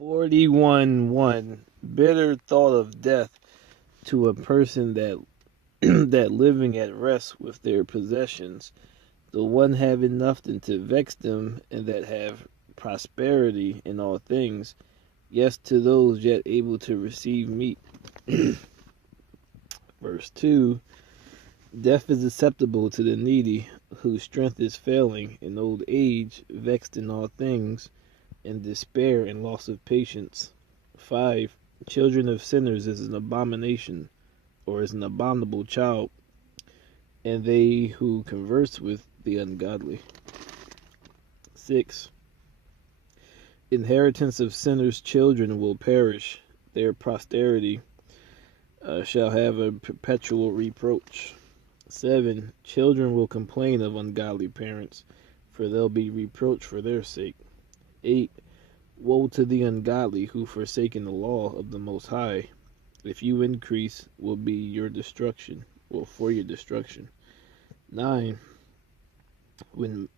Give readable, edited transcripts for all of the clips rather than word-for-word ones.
41:1. Bitter thought of death to a person that that living at rest with their possessions, the one having nothing to vex them, and that have prosperity in all things, yes, to those yet able to receive meat. Verse 2. Death is acceptable to the needy, whose strength is failing, in old age, vexed in all things, in despair and loss of patience. 5. Children of sinners is an abomination, or is an abominable child, and they who converse with the ungodly. 6. Inheritance of sinners' children will perish, their posterity shall have a perpetual reproach. 7. Children will complain of ungodly parents, for they'll be reproached for their sake. 8. Woe to the ungodly who forsaken the law of the Most High. If you increase, will be your destruction, or for your destruction. 9. When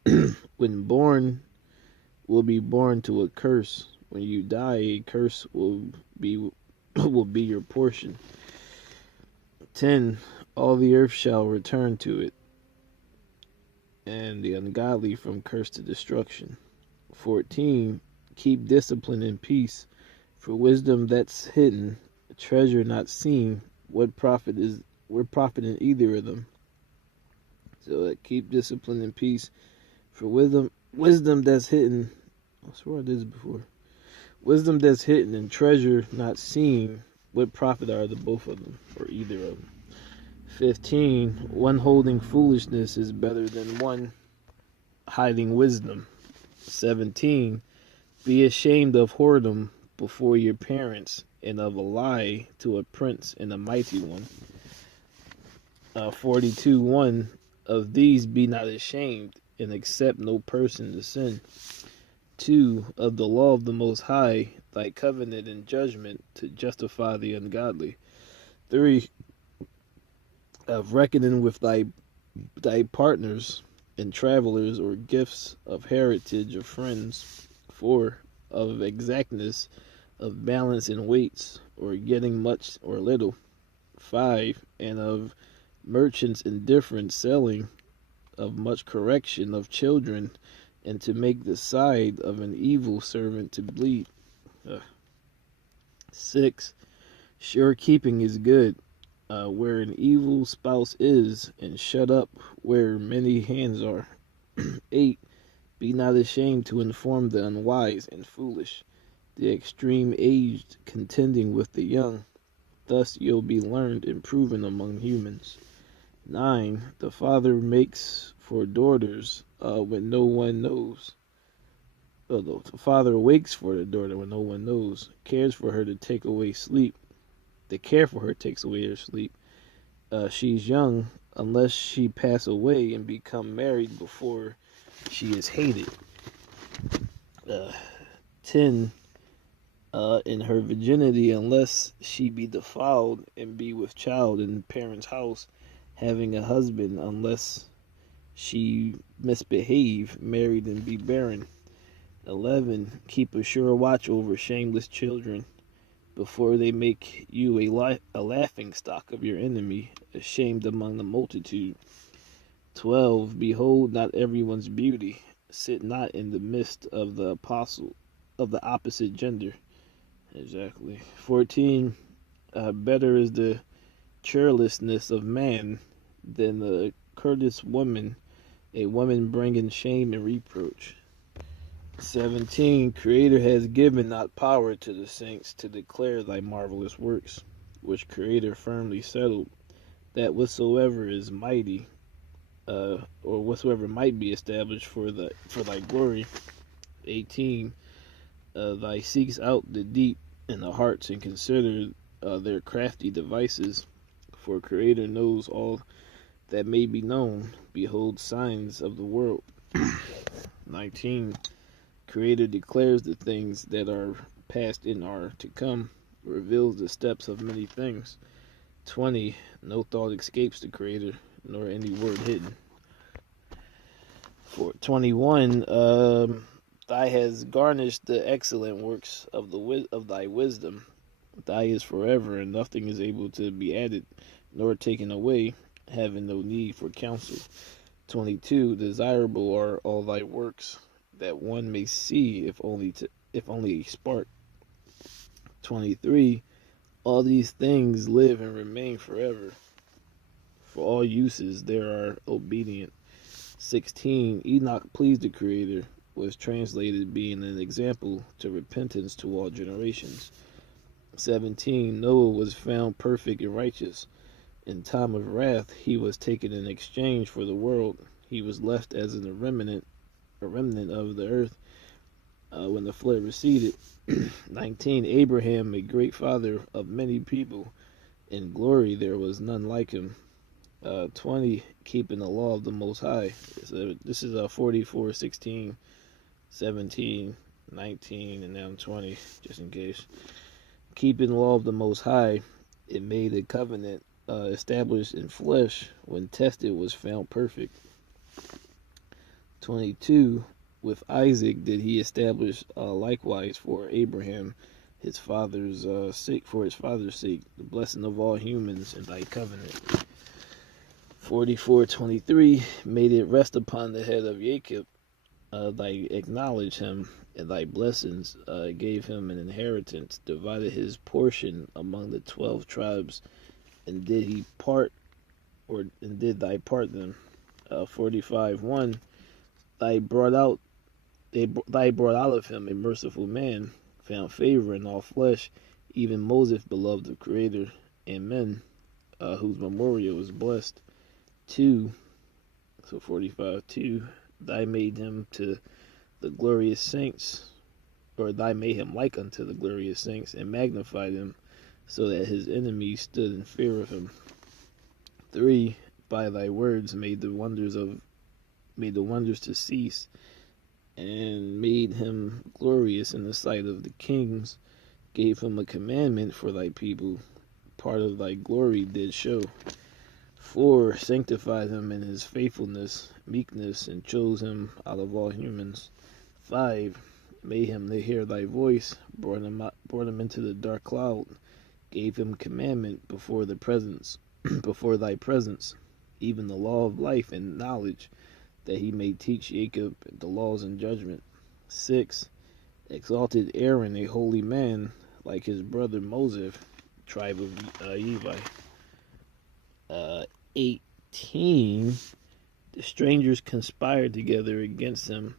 when born will be born to a curse. When you die, a curse will be your portion. 10. All the earth shall return to it, and the ungodly from curse to destruction. 14. Keep discipline and peace, for wisdom that's hidden, treasure not seen, what profit in either of them? So keep discipline and peace, for wisdom that's hidden. I swear I did this before. Wisdom that's hidden and treasure not seen, what profit are the both of them, or either of them? 15. One holding foolishness is better than one hiding wisdom. 17. Be ashamed of whoredom before your parents, and of a lie to a prince and a mighty one. 42:1. Of these be not ashamed, and accept no person to sin. 2. Of the law of the Most High, thy covenant and judgment, to justify the ungodly. 3. Of reckoning with thy partners and travelers, or gifts of heritage of friends. 4. Of exactness of balance and weights, or getting much or little. 5. And of merchants' indifferent selling, of much correction of children, and to make the side of an evil servant to bleed. 6. Sure keeping is good, where an evil spouse is, and shut up where many hands are. 8. Be not ashamed to inform the unwise and foolish, the extreme aged contending with the young. Thus you'll be learned and proven among humans. 9. The father makes for daughters when no one knows. The father wakes for the daughter when no one knows, cares for her to take away sleep. The care for her takes away her sleep. She's young, unless she pass away and become married before she is hated. 10. In her virginity, unless she be defiled and be with child in parent's house, having a husband, unless she misbehave, married and be barren. 11. Keep a sure watch over shameless children, before they make you a laughing stock of your enemy, ashamed among the multitude. 12. Behold not everyone's beauty, sit not in the midst of the opposite gender. Exactly. 14. Better is the churlishness of man than the courteous woman, a woman bringing shame and reproach. 17. Creator has given not power to the saints to declare thy marvelous works, which Creator firmly settled, that whatsoever is mighty, or whatsoever might be established for thy glory. 18. Thy seeks out the deep in the hearts, and consider their crafty devices, for Creator knows all that may be known. Behold signs of the world. 19. Creator declares the things that are past and are to come, reveals the steps of many things. 20. No thought escapes the Creator, nor any word hidden. For 21, Thy has garnished the excellent works of thy wisdom. Thy is forever, and nothing is able to be added nor taken away, having no need for counsel. 22. Desirable are all thy works, that one may see, if only a spark. 23. All these things live and remain forever. For all uses there are obedient. 16. Enoch pleased the Creator, was translated being an example to repentance to all generations. 17. Noah was found perfect and righteous. In time of wrath he was taken in exchange for the world. He was left as a remnant of the earth when the flood receded. 19. Abraham, a great father of many people. In glory there was none like him. 20. Keeping the law of the Most High. This is 44, 16, 17, 19, and now 20, just in case. Keeping the law of the Most High, it made a covenant established in flesh, when tested was found perfect. 22. With Isaac did he establish likewise for Abraham, his father's sake, the blessing of all humans in thy covenant. 44:23 made it rest upon the head of Jacob. Thy acknowledge him, and thy blessings gave him an inheritance, divided his portion among the 12 tribes, and did thy part them. 45:1 Thy brought out of him a merciful man, found favor in all flesh, even Moses, beloved of Creator, and men, whose memorial is blessed. 2. 45:2 Thy made him to the glorious saints, or thy made him like unto the glorious saints, and magnified him, so that his enemies stood in fear of him. 3. By thy words made the wonders to cease, and made him glorious in the sight of the kings, gave him a commandment for thy people, part of thy glory did show. 4. Sanctified him in his faithfulness, meekness, and chose him out of all humans. 5. Made him to hear thy voice, brought him into the dark cloud, gave him commandment before thy presence, even the law of life and knowledge, that he may teach Jacob the laws and judgment. 6. Exalted Aaron, a holy man, like his brother Moses, tribe of Levi. 18. The strangers conspired together against him,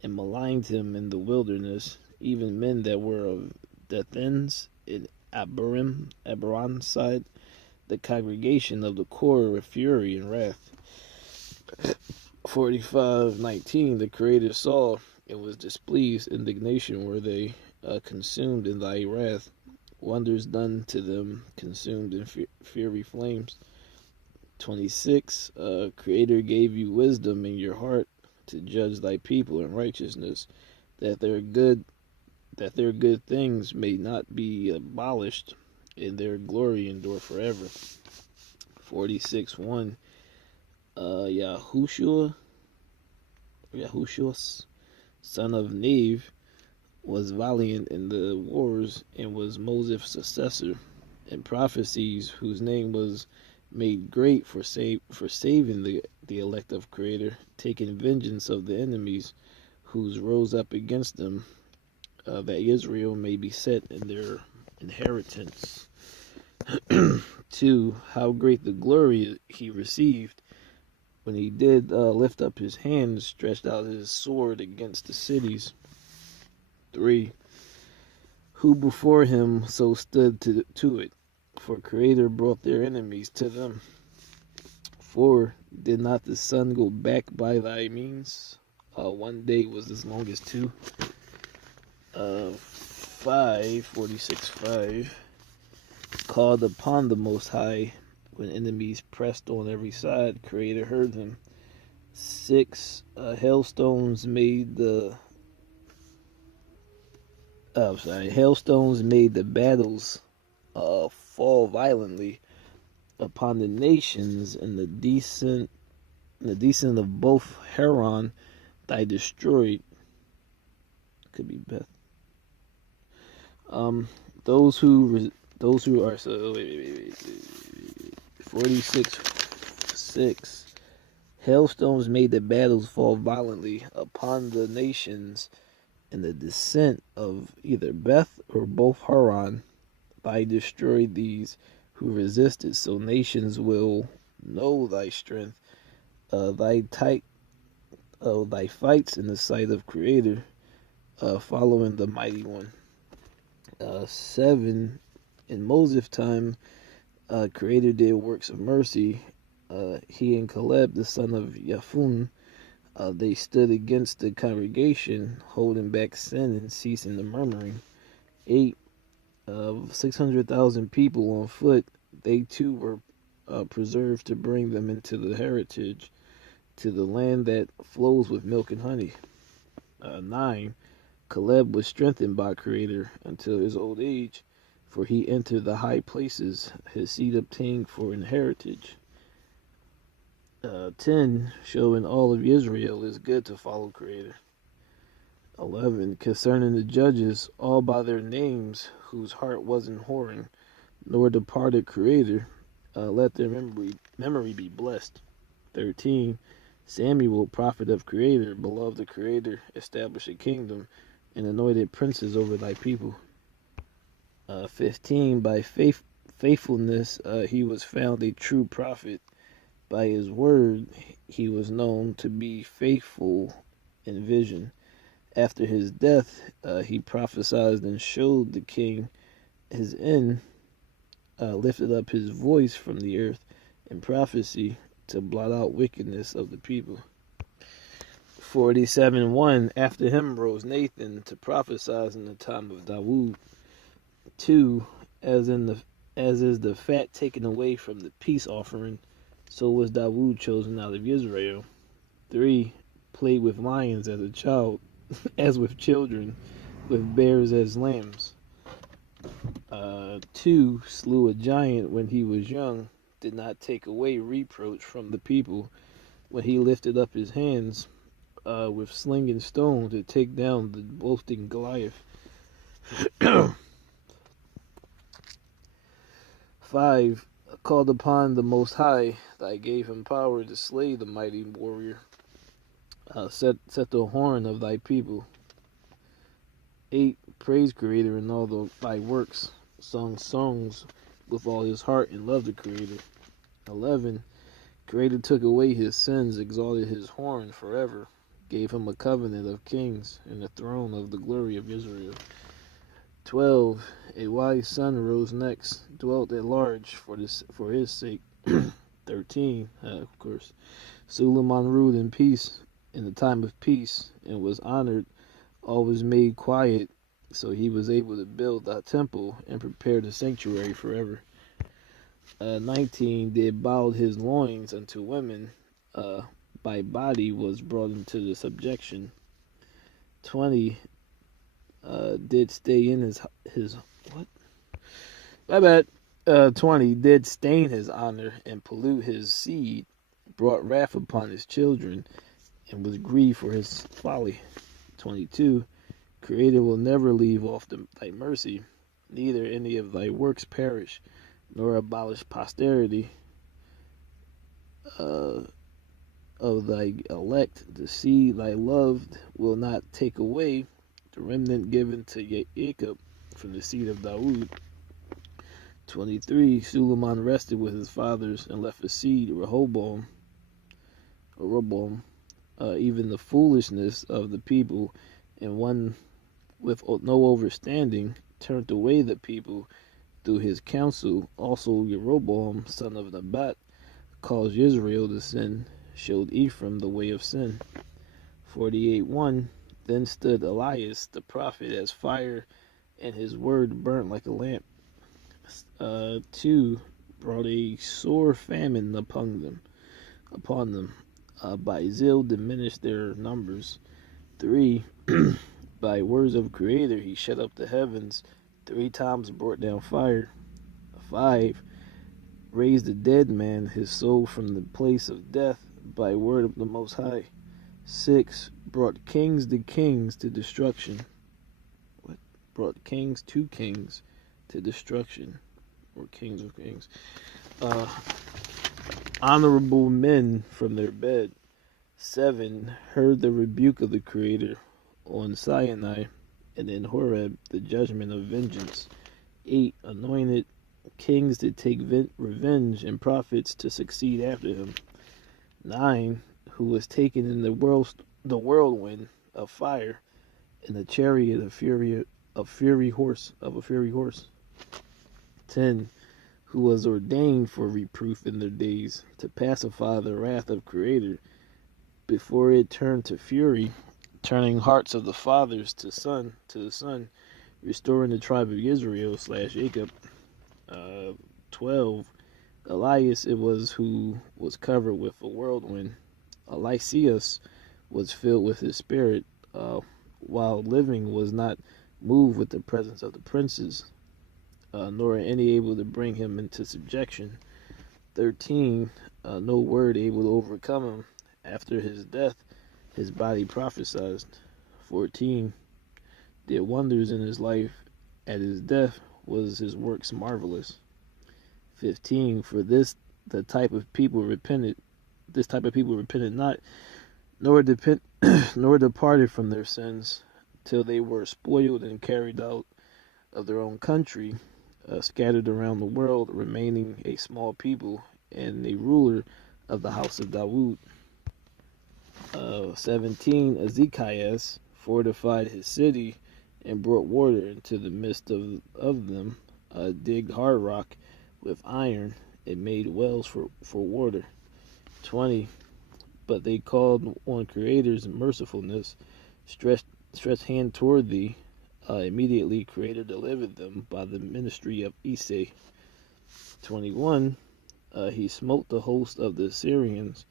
and maligned him in the wilderness, even men that were of Dathans in Abiram side, the congregation of the core with fury and wrath. 45:19 The Creator saw and was displeased, indignation were they consumed in thy wrath, wonders done to them, consumed in fiery flames. 26 Creator gave you wisdom in your heart to judge thy people in righteousness, that their good things may not be abolished, and their glory endure forever. 46:1 Yahushua, son of Neve, was valiant in the wars, and was Moses' successor in prophecies, whose name was made great for saving the elect of Creator, taking vengeance of the enemies whose rose up against them, that Israel may be set in their inheritance. 2. How great the glory he received when he did lift up his hands, stretched out his sword against the cities. 3. Who before him so stood to it, for Creator brought their enemies to them. 4. Did not the sun go back by thy means? One day was as long as two. 46:5 Called upon the Most High, when enemies pressed on every side, Creator heard him. 6. Hailstones made the battles fall violently upon the nations, and the descent of both Haran thy destroyed. Could be Beth. Those who are so 46:6. Hailstones made the battles fall violently upon the nations, and the descent of either Beth or both Haran. Thy destroyed these who resisted, so nations will know thy strength. Thy thy fights in the sight of Creator, following the mighty one. 7. In Moses' time, Creator did works of mercy. He and Caleb, the son of Yephun, they stood against the congregation, holding back sin and ceasing the murmuring. 8. Of 600,000 people on foot, they too were preserved to bring them into the heritage, to the land that flows with milk and honey. 9. Caleb was strengthened by Creator until his old age, for he entered the high places, his seed obtained for an heritage. 10. Showing all of Israel is good to follow Creator. 11. Concerning the judges, all by their names, whose heart wasn't whoring, nor departed Creator, let their memory be blessed. 13. Samuel, prophet of Creator, beloved of Creator, established a kingdom, and anointed princes over thy people. 15. By faithfulness he was found a true prophet. By his word he was known to be faithful in vision. After his death he prophesied and showed the king his end, lifted up his voice from the earth in prophecy to blot out wickedness of the people. 47:1. After him rose Nathan to prophesy in the time of Dawood. 2. As is the fat taken away from the peace offering, so was Dawood chosen out of Israel. 3. Played with lions as a child, as with children, with bears as lambs. 2. Slew a giant when he was young, did not take away reproach from the people, when he lifted up his hands with sling and stone to take down the boasting Goliath. 5. Called upon the Most High, thy gave him power to slay the mighty warrior. Set the horn of thy people. 8. Praise Creator in all thy works, sung songs with all his heart and loved the Creator. 11. Creator took away his sins, exalted his horn forever, gave him a covenant of kings and the throne of the glory of Israel. 12. A wise son rose next, dwelt at large for his sake. 13. Of course, Suleiman ruled in peace in the time of peace and was honored, always made quiet, so he was able to build a temple and prepare the sanctuary forever. 19. Did bowed his loins unto women, by body was brought into the subjection. 20. Did stay in his what? My bad. 20. Did stain his honor and pollute his seed, brought wrath upon his children, and was grieved for his folly. 22. Creator will never leave off thy mercy, neither any of thy works perish, nor abolish posterity of thy elect. The seed thy loved will not take away, the remnant given to Jacob from the seed of Dawood. 23. Suleiman rested with his fathers and left a seed, Rehoboam, even the foolishness of the people, and one with no overstanding turned away the people through his counsel. Also Jeroboam, son of Nebat, caused Israel to sin, showed Ephraim the way of sin. 48:1. Then stood Elias the prophet as fire, and his word burnt like a lamp. 2. Brought a sore famine upon them. By zeal diminished their numbers. 3. By words of Creator he shut up the heavens, 3 times brought down fire. 5. Raised a dead man, his soul from the place of death, by word of the Most High. 6. Brought kings to destruction. brought two kings to destruction, or kings of kings. Uh, Honorable men from their bed. 7. Heard the rebuke of the Creator on Sinai, and in Horeb the judgment of vengeance. 8. Anointed kings to take revenge, and prophets to succeed after him. 9. Who was taken in the whirlwind of fire, in the chariot of a fury horse. 10. Who was ordained for reproof in their days, to pacify the wrath of Creator, before it turned to fury, turning hearts of the fathers to the son, restoring the tribe of Israel / Jacob. 12. Elias it was who was covered with a whirlwind. Elesiasticus was filled with his spirit, while living was not moved with the presence of the princes, nor any able to bring him into subjection. 13. No word able to overcome him. After his death, his body prophesied. 14. Did wonders in his life. At his death was his works marvelous. 15. For this This type of people repented not, nor departed from their sins, till they were spoiled and carried out of their own country, scattered around the world, remaining a small people and a ruler of the house of Dawood. 17. Ezekias fortified his city and brought water into the midst of them, digged hard rock with iron, and made wells for water. 20. But they called on Creator's mercifulness, stretched hand toward thee. Immediately Creator delivered them by the ministry of Isai. 21. He smote the host of the Assyrians,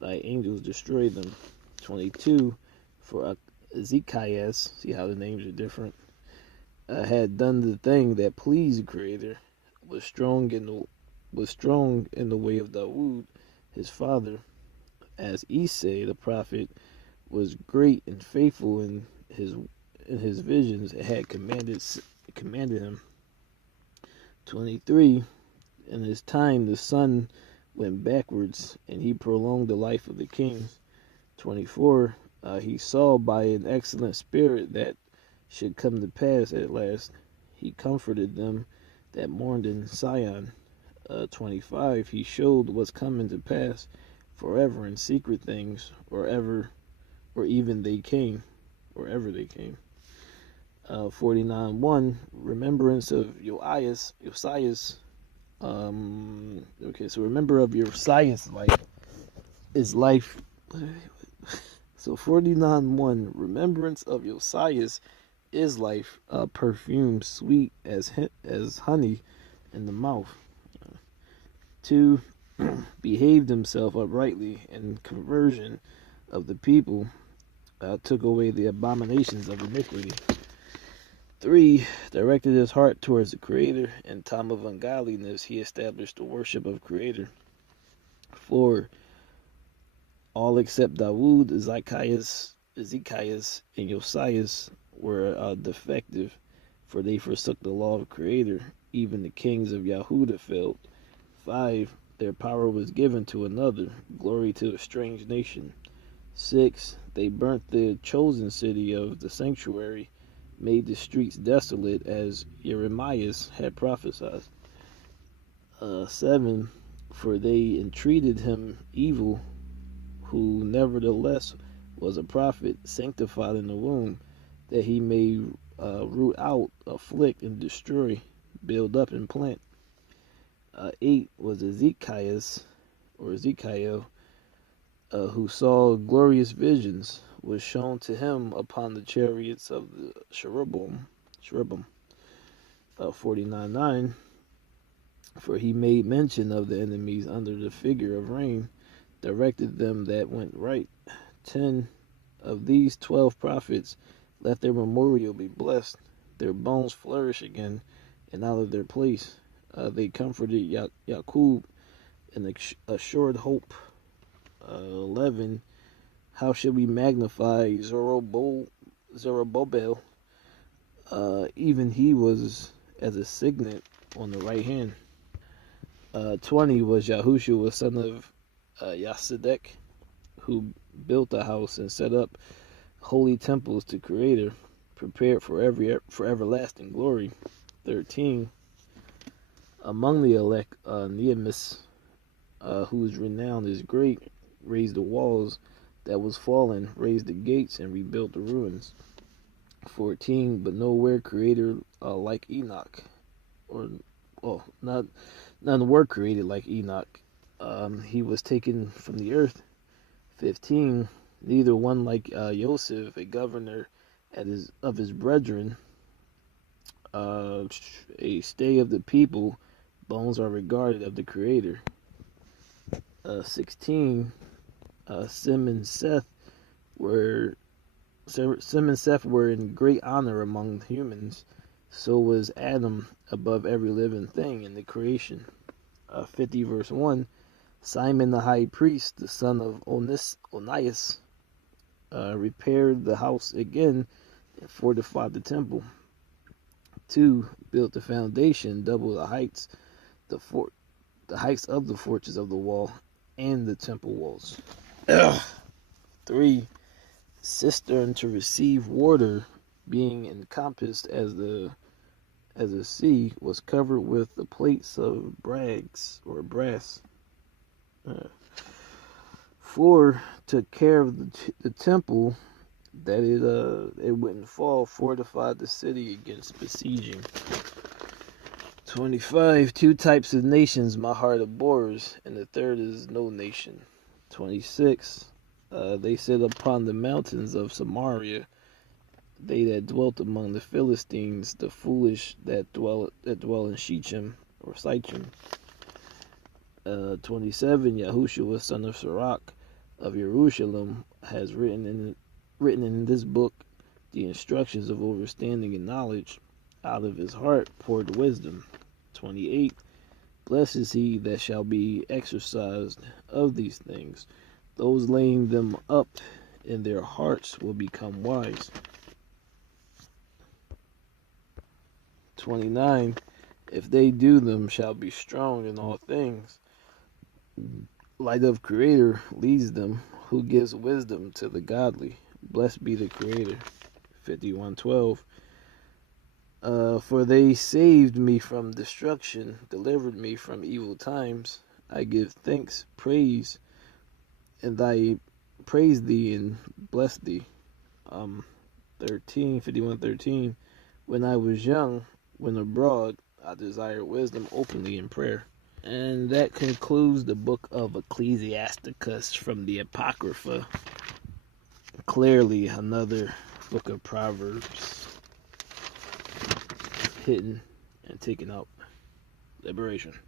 thy angels destroyed them. 22. For Ezekias, see how the names are different, had done the thing that pleased the Creator, was strong in the way of Dawood, his father, as Isai the prophet was great and faithful in his visions, and had commanded him. 23. In his time the sun went backwards, and he prolonged the life of the kings. 24. He saw by an excellent spirit that should come to pass at last. He comforted them that mourned in Sion. 25. He showed what's coming to pass forever in secret things, wherever they came. 49:1. Remembrance of Josias. So remember of Josias' life is life. So 49:1. Remembrance of Josias is life, perfume sweet as honey in the mouth. 2. Behaved himself uprightly, and conversion of the people, took away the abominations of iniquity. 3. Directed his heart towards the Creator. In time of ungodliness he established the worship of Creator. 4. All except Dawood, Ezekias, and Josias were defective, for they forsook the law of Creator. Even the kings of Yahudah failed. 5. Their power was given to another, glory to a strange nation. 6. They burnt the chosen city of the sanctuary, made the streets desolate, as Jeremiah had prophesied. 7. For they entreated him evil, who nevertheless was a prophet, sanctified in the womb, that he may root out, afflict, and destroy, build up, and plant. 8 was Ezekiel, who saw glorious visions, was shown to him upon the chariots of the cherubim. 49:9. For he made mention of the enemies under the figure of rain, directed them that went right. 10. Of these 12 prophets, let their memorial be blessed, their bones flourish again, and out of their place. They comforted Yaqub and assured hope. 11. How should we magnify Zerubbabel, Even he was as a signet on the right hand. 20 was Yahushua, son of Yasedek, who built a house and set up holy temples to Creator, prepared for everlasting glory. 13. Among the elect, Nehemus, whose renown is great, raised the walls that was fallen, raised the gates, and rebuilt the ruins. 14. But nowhere Creator like Enoch, or none were created like Enoch. He was taken from the earth. 15. Neither one like Joseph, a governor of his brethren, a stay of the people. Bones are regarded of the Creator. 16. Sim and Seth were in great honor among humans. So was Adam above every living thing in the creation. 50 verse 1. Simon the high priest, the son of Onias, repaired the house again and fortified the temple. 2. Built the foundation, double the heights, the heights of the fortress of the wall and the temple walls. 3. Cistern to receive water, being encompassed as a sea, was covered with the plates of brass. 4. Took care of the temple, that it wouldn't fall, fortified the city against besieging. 25. 2 types of nations my heart abhors, and the third is no nation. 26. They sit upon the mountains of Samaria, they that dwelt among the Philistines, the foolish that dwell in Shechem or Sychem. 27. Yahushua, son of Sirach of Jerusalem, has written in this book the instructions of understanding and knowledge. Out of his heart poured wisdom. 28. Blessed is he that shall be exercised of these things. Those laying them up in their hearts will become wise. 29. If they do them, shall be strong in all things. Light of Creator leads them, who gives wisdom to the godly. Blessed be the Creator. 51:12. For they saved me from destruction, delivered me from evil times. I give thanks, praise thee and bless thee. 51:13. When I was young, when abroad, I desired wisdom openly in prayer. And that concludes the book of Ecclesiasticus from the Apocrypha. Clearly another book of Proverbs hidden and taken out. Liberation.